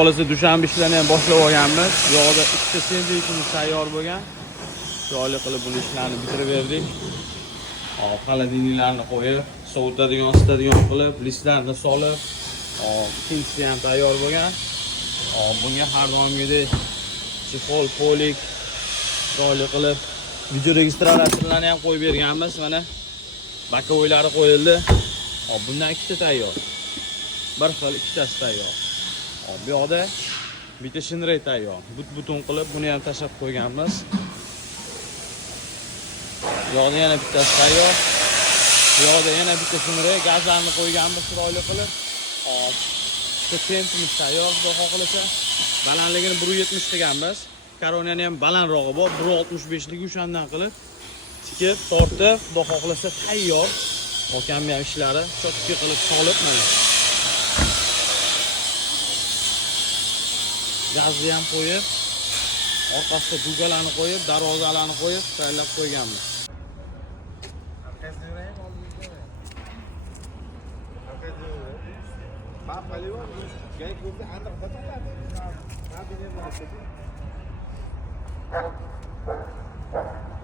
Qolasa dushanba ishlarni ham boshlab olganmiz. Bu yoqda ikkita sendvichimiz tayyor bo'lgan. Chiroyli qilib bu ishlarni bitirib berdik. Hop, xolodilniklarni qo'yib, sovutadigan, isitadigan qilib, listlarni solib, ikkinchisi ham tayyor bo'lgan. Bunga har doimgidek chexol, polik chiroyli qilib video registratsiyalarni ham qo'yib berganmiz. Mana bakovoylari qo'yildi. Bundan ikkita tayyor. Bir xil ikkitasi tayyor. Bu yoqda bitta shinrey tayyor. Butun qilib buni ham tashlab qo'yganmiz. Bu yoqda yana bittasi tayyor. Bu yoqda yana bitta shinrey gazlarni qo'yganmiz chiroyli qilib. Tentimiz tayyor, xudo xohlasa. Balandligini 170 qilganmiz. Koronani ham balandrog'i bor, 165ligi o'shandan qilib tikib, tortib, xudo xohlasa tayyor. Mukammal ishlari cho'tki qilib solib mana. Gazni ham qo'yib, orqasiga dugalarni qo'yib, darvozalarni qo'yib, tayyorlab qo'yganmiz. Thank you.